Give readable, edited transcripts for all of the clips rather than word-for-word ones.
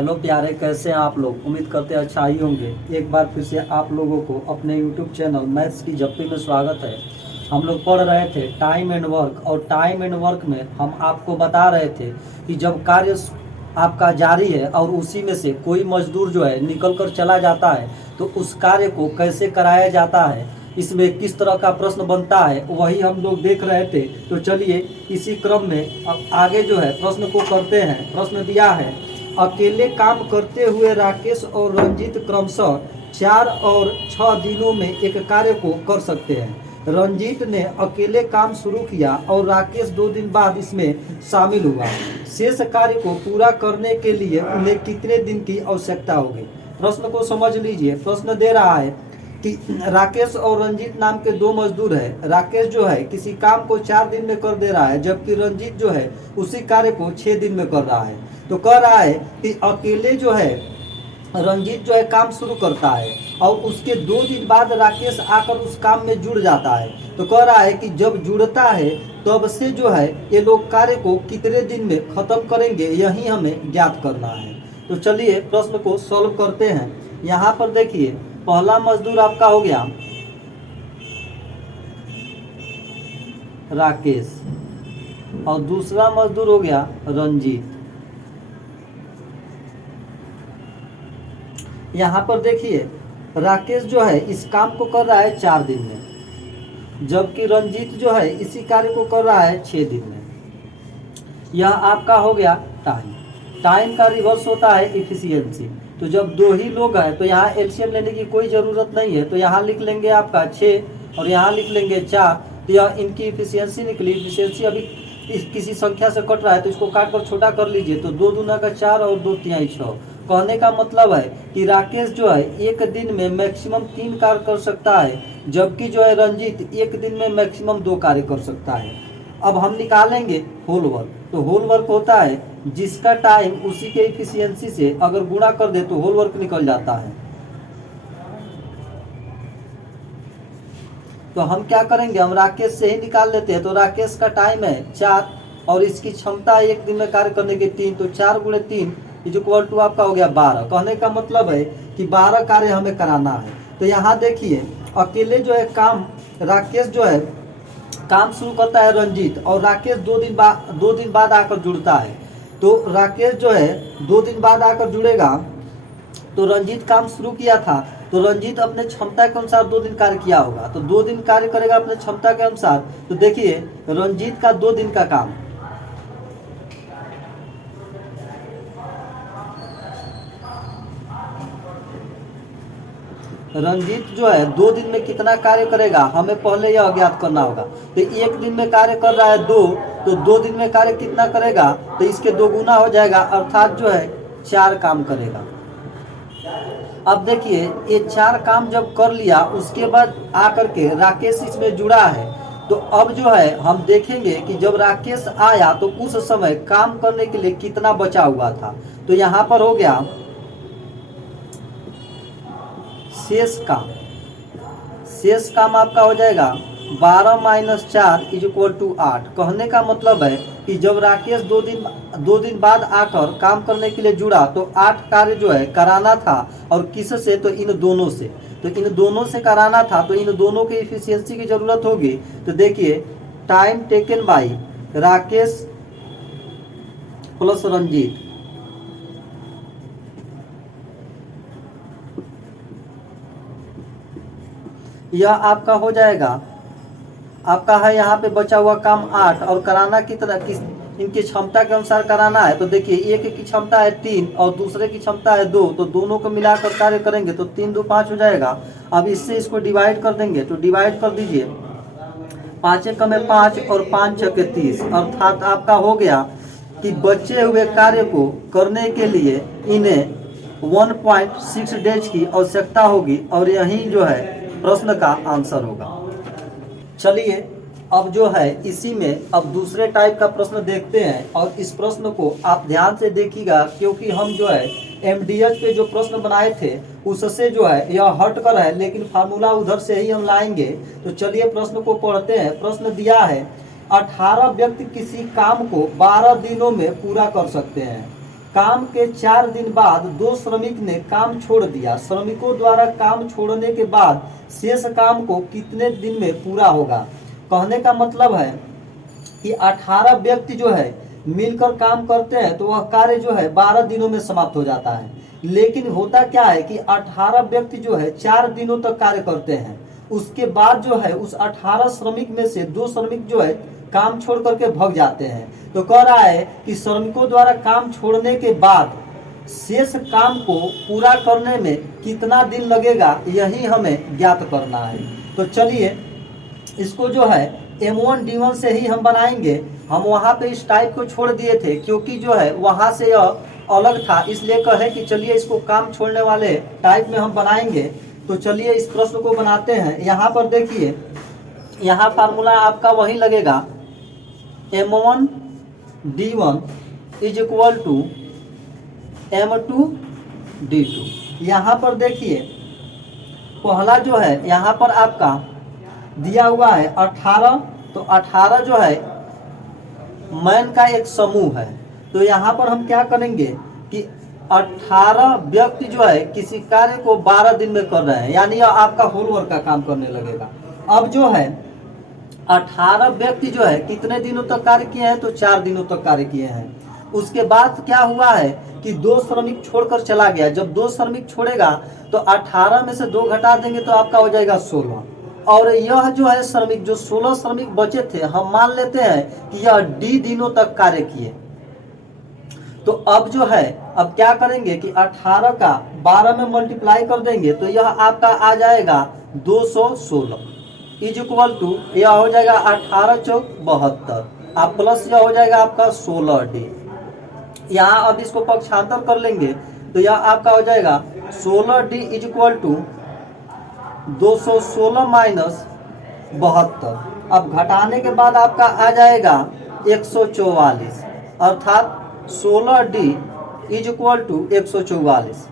Hello प्यारे, कैसे हैं आप लोग। उम्मीद करते हैं अच्छा ही होंगे। एक बार फिर से आप लोगों को अपने यूट्यूब चैनल मैथ्स की झप्पी में स्वागत है। हम लोग पढ़ रहे थे टाइम एंड वर्क, और टाइम एंड वर्क में हम आपको बता रहे थे कि जब कार्य आपका जारी है और उसी में से कोई मजदूर जो है निकल कर चला जाता है तो उस कार्य को कैसे कराया जाता है, इसमें किस तरह का प्रश्न बनता है, वही हम लोग देख रहे थे। तो चलिए इसी क्रम में अब आगे जो है प्रश्न को करते हैं। प्रश्न दिया है, अकेले काम करते हुए राकेश और रंजीत क्रमशः 4 और 6 दिनों में एक कार्य को कर सकते हैं। रंजीत ने अकेले काम शुरू किया और राकेश 2 दिन बाद इसमें शामिल हुआ। शेष कार्य को पूरा करने के लिए उन्हें कितने दिन की आवश्यकता होगी। प्रश्न को समझ लीजिए। प्रश्न दे रहा है कि राकेश और रंजीत नाम के 2 मजदूर है। राकेश जो है किसी काम को 4 दिन में कर दे रहा है, जबकि रंजीत जो है उसी कार्य को 6 दिन में कर रहा है। तो कह रहा है कि अकेले जो है रंजीत जो है काम शुरू करता है और उसके 2 दिन बाद राकेश आकर उस काम में जुड़ जाता है। तो कह रहा है कि जब जुड़ता है तब से जो है ये लोग कार्य को कितने दिन में खत्म करेंगे, यही हमें ज्ञात करना है। तो चलिए प्रश्न को सॉल्व करते हैं। यहाँ पर देखिए, पहला मजदूर आपका हो गया राकेश और दूसरा मजदूर हो गया रंजीत। यहाँ पर देखिए, राकेश जो है इस काम को कर रहा है 4 दिन में, जबकि रंजीत जो है इसी कार्य को कर रहा है 6 दिन में। यह आपका हो गया टाइम। टाइम का रिवर्स होता है इफिशियंसी। तो जब 2 ही लोग हैं तो यहाँ एलसीएम लेने की कोई ज़रूरत नहीं है। तो यहाँ लिख लेंगे आपका 6 और यहाँ लिख लेंगे 4। तो यह इनकी इफिशियंसी निकली। इफिशियंसी अभी किसी संख्या से कट रहा है तो इसको काट कर छोटा कर लीजिए। तो 2 दूना का 4 और 2 तिहाई 6। कहने का मतलब है कि राकेश जो है एक दिन में मैक्सिमम 3 कार्य कर सकता है, जबकि जो है रंजीत एक दिन में मैक्सिमम 2 कार्य कर सकता है। अब हम निकालेंगे होल वर्क। तो होल वर्क होता है जिसका टाइम उसी के इफिशियंसी से अगर गुणा कर दे तो होल वर्क निकल जाता है। तो हम क्या करेंगे, हम राकेश से ही निकाल लेते हैं। तो राकेश का टाइम है 4 और इसकी क्षमता एक दिन में कार्य करने की 3। तो 4 गुणे 3 इक्वल टू आपका हो गया 12। कहने का मतलब है कि 12 कार्य हमें कराना है। तो यहाँ देखिए, अकेले जो है काम राकेश जो है काम शुरू करता है रंजीत, और राकेश 2 दिन बाद आकर जुड़ता है। तो राकेश जो है 2 दिन बाद आकर जुड़ेगा। तो रंजीत काम शुरू किया था तो रंजीत अपने क्षमता के अनुसार 2 दिन कार्य किया होगा। तो 2 दिन कार्य करेगा अपने क्षमता के अनुसार। तो देखिए रंजीत का 2 दिन का काम, रंजीत जो है 2 दिन में कितना कार्य करेगा हमें पहले यह ज्ञात करना होगा। तो 1 दिन में कार्य कर रहा है 2, तो 2 दिन में कार्य कितना करेगा, तो इसके 2 गुना हो जाएगा, अर्थात जो है 4 काम करेगा। अब देखिए ये 4 काम जब कर लिया उसके बाद आकर के राकेश इसमें जुड़ा है। तो अब जो है हम देखेंगे कि जब राकेश आया तो उस समय काम करने के लिए कितना बचा हुआ था। तो यहाँ पर हो गया शेष काम आपका हो जाएगा 12 - 4 इक्वल टू 8। कहने का मतलब है कि जब राकेश 2 दिन बाद आकर काम करने के लिए जुड़ा तो 8 कार्य जो है कराना था। और किस से, तो इन दोनों से। तो इन दोनों से कराना था तो इन दोनों की इफिशियंसी की जरूरत होगी। तो देखिए time taken by Rakesh plus Ranjit, यह आपका हो जाएगा, आपका है यहाँ पे बचा हुआ काम 8 और कराना कितना, इनकी क्षमता के अनुसार कराना है। तो देखिए एक की क्षमता है 3 और दूसरे की क्षमता है 2, तो दोनों को मिलाकर कार्य करेंगे तो 3 2 5 हो जाएगा। अब इससे इसको डिवाइड कर देंगे। तो डिवाइड कर दीजिए, 5 × 5 और 5 × 30, अर्थात आपका हो गया कि बचे हुए कार्य को करने के लिए इन्हें 1.6 डेज की आवश्यकता होगी और यही जो है प्रश्न का आंसर होगा। चलिए अब जो है इसी में अब दूसरे टाइप का प्रश्न देखते हैं, और इस प्रश्न को आप ध्यान से देखिएगा क्योंकि हम जो है एमडीएच पे जो प्रश्न बनाए थे उससे जो है यह हट कर है, लेकिन फार्मूला उधर से ही हम लाएंगे। तो चलिए प्रश्न को पढ़ते हैं। प्रश्न दिया है 18 व्यक्ति किसी काम को 12 दिनों में पूरा कर सकते हैं। काम के 4 दिन बाद 2 श्रमिक ने काम छोड़ दिया। श्रमिकों द्वारा काम छोड़ने के बाद शेष काम को कितने दिन में पूरा होगा। कहने का मतलब है कि 18 व्यक्ति जो है मिलकर काम करते हैं तो वह कार्य जो है 12 दिनों में समाप्त हो जाता है। लेकिन होता क्या है कि 18 व्यक्ति जो है 4 दिनों तक कार्य करते हैं। उसके बाद जो है उस 18 श्रमिक में से 2 श्रमिक जो है काम छोड़ करके भाग जाते हैं। तो कह रहा है कि श्रमिकों द्वारा काम छोड़ने के बाद शेष काम को पूरा करने में कितना दिन लगेगा, यही हमें ज्ञात करना है। तो चलिए इसको जो है M1 D1 से ही हम बनाएंगे। हम वहाँ पे इस टाइप को छोड़ दिए थे क्योंकि जो है वहाँ से यह अलग था, इसलिए कहे कि चलिए इसको काम छोड़ने वाले टाइप में हम बनाएंगे। तो चलिए इस प्रश्न को बनाते हैं। यहाँ पर देखिए, यहाँ फार्मूला आपका वही लगेगा, M1 D1 is equal to M2 D2। यहाँ पर देखिए पहला जो है यहाँ पर आपका दिया हुआ है 18, तो 18 जो है मैन का एक समूह है। तो यहाँ पर हम क्या करेंगे कि 18 व्यक्ति जो है किसी कार्य को 12 दिन में कर रहे हैं, यानी यह आपका होल वर्क का काम करने लगेगा। अब जो है 18 व्यक्ति जो है कितने दिनों तक कार्य किए हैं, तो 4 दिनों तक कार्य किए हैं। उसके बाद क्या हुआ है कि 2 श्रमिक छोड़कर चला गया। जब 2 श्रमिक छोड़ेगा तो 18 में से 2 घटा देंगे तो आपका हो जाएगा 16। और यह जो है श्रमिक, जो 16 श्रमिक बचे थे, हम मान लेते हैं कि यह D दिनों तक कार्य किए। तो अब जो है अब क्या करेंगे कि 18 का 12 में मल्टीप्लाई कर देंगे तो यह आपका आ जाएगा 216 इज इक्वल टू, यह हो जाएगा 18 चौक 72, आप प्लस यह हो जाएगा आपका 16D। यहाँ अब इसको पक्षांतर कर लेंगे तो यह आपका हो जाएगा 16D is equal to 216 minus 72। अब घटाने के बाद आपका आ जाएगा 144, अर्थात 16D इज इक्वल टू 144।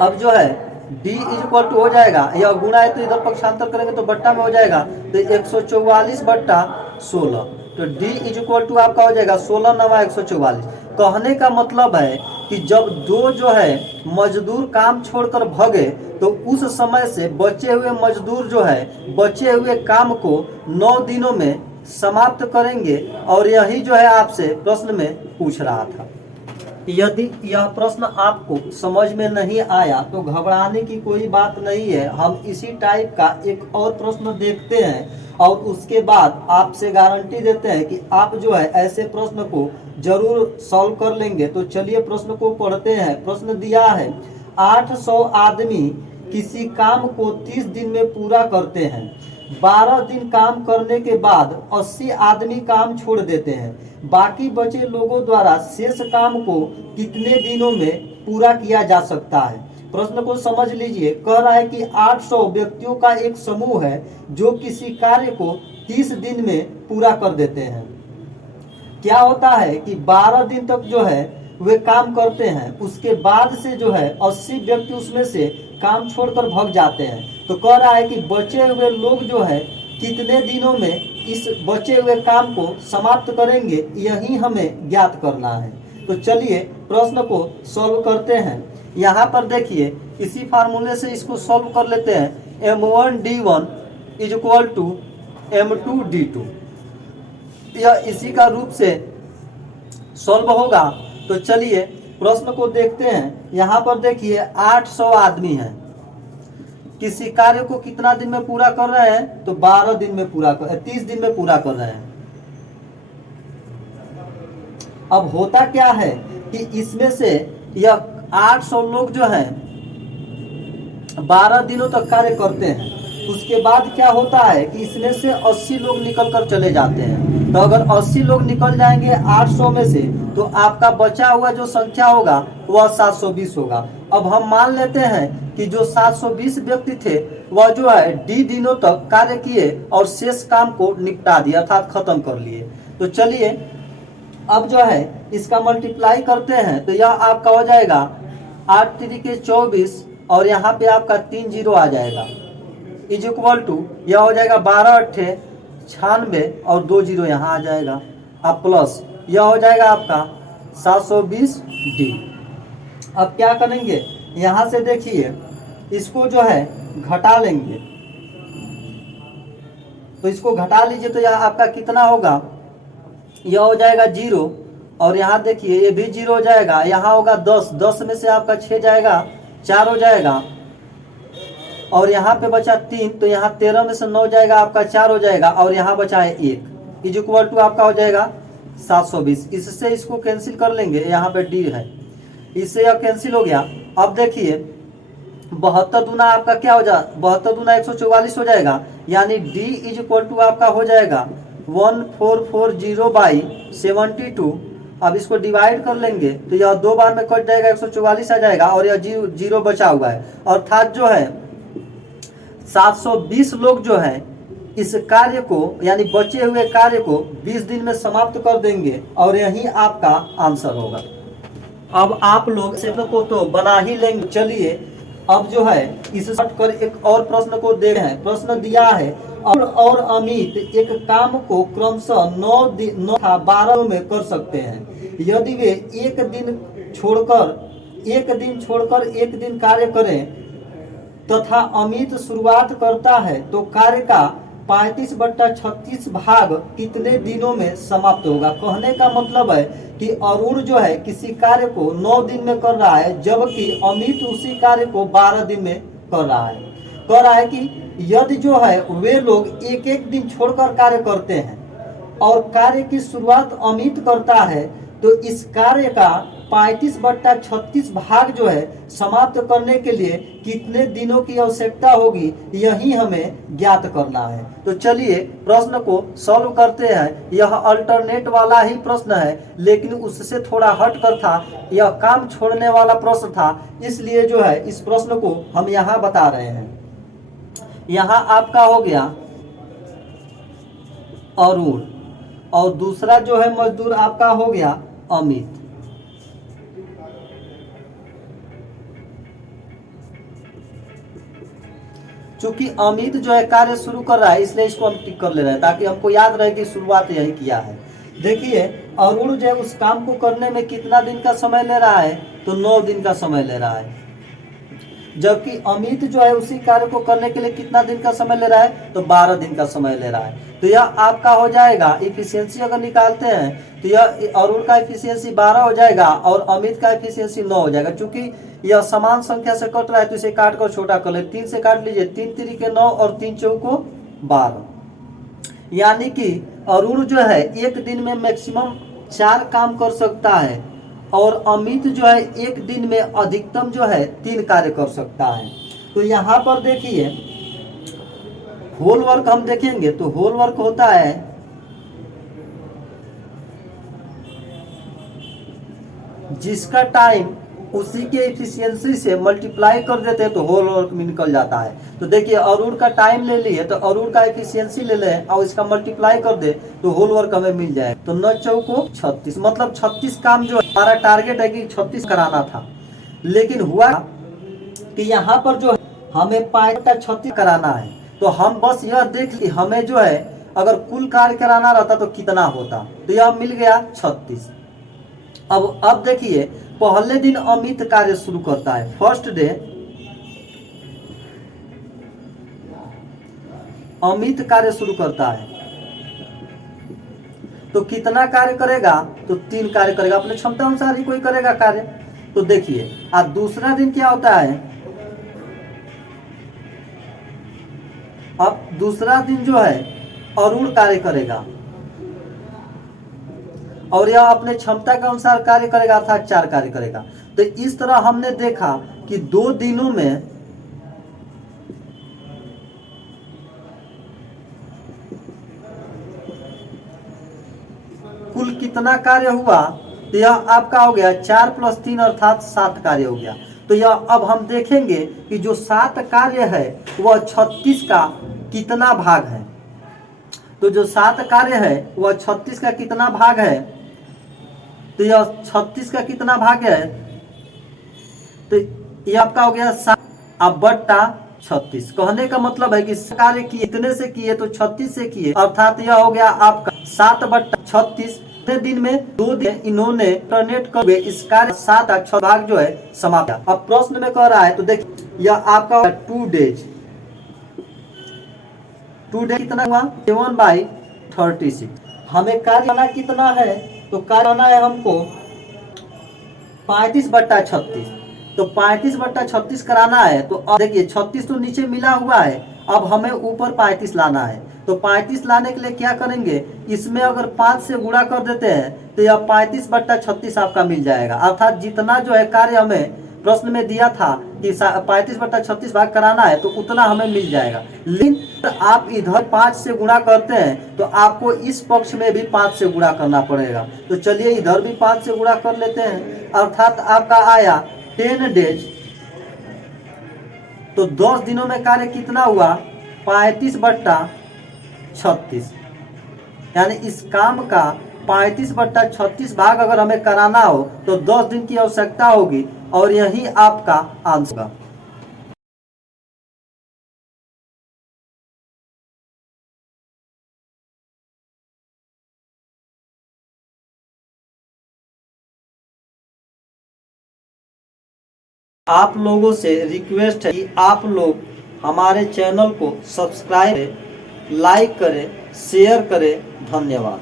अब जो है D इज इक्वल टू हो जाएगा, यह गुणा है तो इधर पक्षांतर करेंगे तो बट्टा में हो जाएगा, तो 144 बट्टा 16, तो D इज इक्वल टू आपका हो जाएगा 16 नवा 144। कहने का मतलब है कि जब 2 जो है मजदूर काम छोड़कर भागे तो उस समय से बचे हुए मजदूर जो है बचे हुए काम को 9 दिनों में समाप्त करेंगे। और यही जो है आपसे प्रश्न में पूछ रहा था। यदि यह प्रश्न आपको समझ में नहीं आया तो घबराने की कोई बात नहीं है। हम इसी टाइप का एक और प्रश्न देखते हैं और उसके बाद आपसे गारंटी देते हैं कि आप जो है ऐसे प्रश्न को जरूर सॉल्व कर लेंगे। तो चलिए प्रश्न को पढ़ते हैं। प्रश्न दिया है 800 आदमी किसी काम को 30 दिन में पूरा करते हैं। 12 दिन काम करने के बाद 80 आदमी काम छोड़ देते हैं। बाकी बचे लोगों द्वारा शेष काम को कितने दिनों में पूरा किया जा सकता है। प्रश्न को समझ लीजिए। कह रहा है कि 800 व्यक्तियों का एक समूह है जो किसी कार्य को 30 दिन में पूरा कर देते हैं। क्या होता है कि 12 दिन तक जो है वे काम करते हैं, उसके बाद से जो है 80 व्यक्ति उसमें से काम छोड़कर भाग जाते हैं। तो कह रहा है कि बचे हुए लोग जो है कितने दिनों में इस बचे हुए काम को समाप्त करेंगे, यही हमें ज्ञात करना है। तो चलिए प्रश्न को सॉल्व करते हैं। यहाँ पर देखिए इसी फार्मूले से इसको सॉल्व कर लेते हैं। M1 D1 is equal to M2 D2, यह इसी का रूप से सॉल्व होगा। तो चलिए प्रश्न को देखते हैं। यहाँ पर देखिए 800 आदमी हैं, किसी कार्य को कितना दिन में पूरा कर रहे हैं, तो 12 दिन में पूरा कर 30 दिन में पूरा कर रहे हैं। अब होता क्या है कि इसमें से यह 800 लोग जो हैं 12 दिनों तक कार्य करते हैं। उसके बाद क्या होता है कि इसमें से 80 लोग निकल कर चले जाते हैं। तो अगर 80 लोग निकल जाएंगे 800 में से, तो आपका बचा हुआ जो संख्या होगा वह 720 होगा। अब हम मान लेते हैं कि जो 720 व्यक्ति थे वह जो है D दिनों तक कार्य किए और शेष काम को निपटा दिया, अर्थात खत्म कर लिए। तो चलिए अब जो है इसका मल्टीप्लाई करते हैं तो यह आपका हो जाएगा 8 3 24 और यहाँ पे आपका 3 0 आ जाएगा इज इक्वल टू, यह हो जाएगा 12 8 96 और 2 0 यहाँ आ जाएगा। अब प्लस यह हो जाएगा आपका 720D। अब क्या करेंगे, यहाँ से देखिए इसको जो है घटा लेंगे, तो इसको घटा लीजिए तो यह आपका कितना होगा, यह हो जाएगा 0, और यहाँ देखिए ये भी 0 हो जाएगा, यहाँ होगा 10, 10 में से आपका 6 जाएगा, 4 हो जाएगा, और यहाँ पे बचा 3, तो यहाँ 13 में से 9 जाएगा, आपका 4 हो जाएगा, और यहाँ बचा है 1 इज इक्वल टू आपका हो जाएगा 720। इससे इसको कैंसिल कर लेंगे, यहाँ पे डी है, इससे यह कैंसिल हो गया। अब देखिए 72 दूना आपका क्या हो जा, 72 दूना 144 हो जाएगा, यानी डी इज इक्वल टू आपका हो जाएगा 1440/72। अब इसको डिवाइड कर लेंगे तो यह 2 बार में कट जाएगा, 144 आ जाएगा, और यह 0 बचा हुआ है, अर्थात जो है 720 लोग जो है इस कार्य को यानी बचे हुए कार्य को 20 दिन में समाप्त कर देंगे, और यही आपका आंसर होगा। अब आप लोग को तो बना ही लेंगे। चलिए अब जो है इस कर एक और प्रश्न को दे रहे हैं। प्रश्न दिया है और अमित एक काम को क्रमशः 9 था 12 में कर सकते हैं। यदि वे एक दिन छोड़कर एक दिन कार्य करें तथा अमित शुरुआत करता है तो कार्य का 35/36 भाग कितने दिनों में समाप्त होगा। कहने का मतलब है कि अरुण जो है किसी कार्य को 9 दिन में कर रहा है, जबकि अमित उसी कार्य को 12 दिन में कर रहा है। कह रहा है कि यदि जो है वे लोग एक एक दिन छोड़कर कार्य करते हैं और कार्य की शुरुआत अमित करता है तो इस कार्य का 35/36 भाग जो है समाप्त करने के लिए कितने दिनों की आवश्यकता होगी, यही हमें ज्ञात करना है। तो चलिए प्रश्न को सॉल्व करते हैं। यह अल्टरनेट वाला ही प्रश्न है, लेकिन उससे थोड़ा हटकर था, यह काम छोड़ने वाला प्रश्न था, इसलिए जो है इस प्रश्न को हम यहाँ बता रहे हैं। यहाँ आपका हो गया अरुण, और दूसरा जो है मजदूर आपका हो गया अमित। चूंकि अमित जो है कार्य शुरू कर रहा है, इसलिए इसको हम टिक कर ले रहे हैं ताकि हमको याद रहे कि शुरुआत यही किया है। देखिए अरुण जो है उस काम को करने में कितना दिन का समय ले रहा है, तो 9 दिन का समय ले रहा है, जबकि अमित जो है उसी कार्य को करने के लिए कितना दिन का समय ले रहा है, तो 12 दिन का समय ले रहा है। तो यह आपका हो जाएगा इफिशियंसी अगर निकालते हैं तो यह अरुण का इफिशियंसी 12 हो जाएगा और अमित का इफिशियंसी 9 हो जाएगा। चूंकि यह समान संख्या से कट रहा है तो इसे काट कर छोटा कर ले, 3 से काट लीजिए, 3 3 9 और 3 4 12, यानी कि अरुण जो है एक दिन में मैक्सिमम 4 काम कर सकता है और अमित जो है एक दिन में अधिकतम जो है 3 कार्य कर सकता है। तो यहाँ पर देखिए होल वर्क हम देखेंगे तो होल वर्क होता है जिसका टाइम उसी के एफिशिएंसी से मल्टीप्लाई कर देते हैं तो होल वर्क में निकल जाता है। तो देखिए अरुण का टाइम ले लिए तो अरुण का एफिशिएंसी ले ले और इसका मल्टीप्लाई कर दे तो होल वर्क हमें मिल जाएगा। तो 9 चौको 36, मतलब 36 काम जो हमारा टारगेट है कि 36 कराना था, लेकिन हुआ कि यहाँ पर जो हमें 5/36 कराना है। तो हम बस यह देख ली हमें जो है अगर कुल कार्य कराना रहता तो कितना होता, तो यह मिल गया 36। अब देखिए पहले दिन अमित कार्य शुरू करता है, फर्स्ट डे अमित कार्य शुरू करता है, तो कितना कार्य करेगा, तो 3 कार्य करेगा, अपने क्षमता अनुसार ही कोई करेगा कार्य। तो देखिए आज दूसरा दिन क्या होता है, अब दूसरा दिन जो है अरुण कार्य करेगा और यह अपने क्षमता के अनुसार कार्य करेगा, अर्थात 4 कार्य करेगा। तो इस तरह हमने देखा कि 2 दिनों में कुल कितना कार्य हुआ, तो यह आपका हो गया 4 + 3 अर्थात 7 कार्य हो गया। तो यह अब हम देखेंगे कि जो 7 कार्य है वह 36 का कितना भाग है। तो जो 7 कार्य है वह 36 का कितना भाग है, तो यह 36 का कितना भाग है, तो यह आपका हो गया 7/36। कहने का मतलब है कि कार्य कितने से किए, तो 36 से किए, अर्थात यह हो गया आपका 7/36 दिन में 2 दिन इन्होंने इंटरनेट कर इस कार्य 7 अक्षर भाग जो है समाप्त किया। अब प्रश्न में कह रहा है तो देखिए यह आपका 2 डेज कितना हुआ 7/36। हमें कार्य करना कितना है तो कार्य करना है हमको 35/36। तो 35/36 कराना है तो अब देखिए 36 तो नीचे मिला हुआ है, अब हमें ऊपर 35 लाना है। तो 35 लाने के लिए क्या करेंगे, इसमें अगर 5 से गुणा कर देते हैं तो यह 35/36 आपका मिल जाएगा। अर्थात जितना जो है कार्य हमें प्रश्न में दिया था कि 35/36 भाग कराना है तो उतना हमें मिल जाएगा। लेकिन आप इधर 5 से गुणा करते हैं तो आपको इस पक्ष में भी 5 से गुणा करना पड़ेगा। तो चलिए इधर भी 5 से गुणा कर लेते हैं। अर्थात आपका आया 10 डेज। तो 10 दिनों में कार्य कितना हुआ 35/36। यानी इस काम का 35/36 भाग अगर हमें कराना हो तो 10 दिन की आवश्यकता होगी और यही आपका आंसर होगा। आप लोगों से रिक्वेस्ट है कि आप लोग हमारे चैनल को सब्सक्राइब करें, लाइक करें, शेयर करें। धन्यवाद।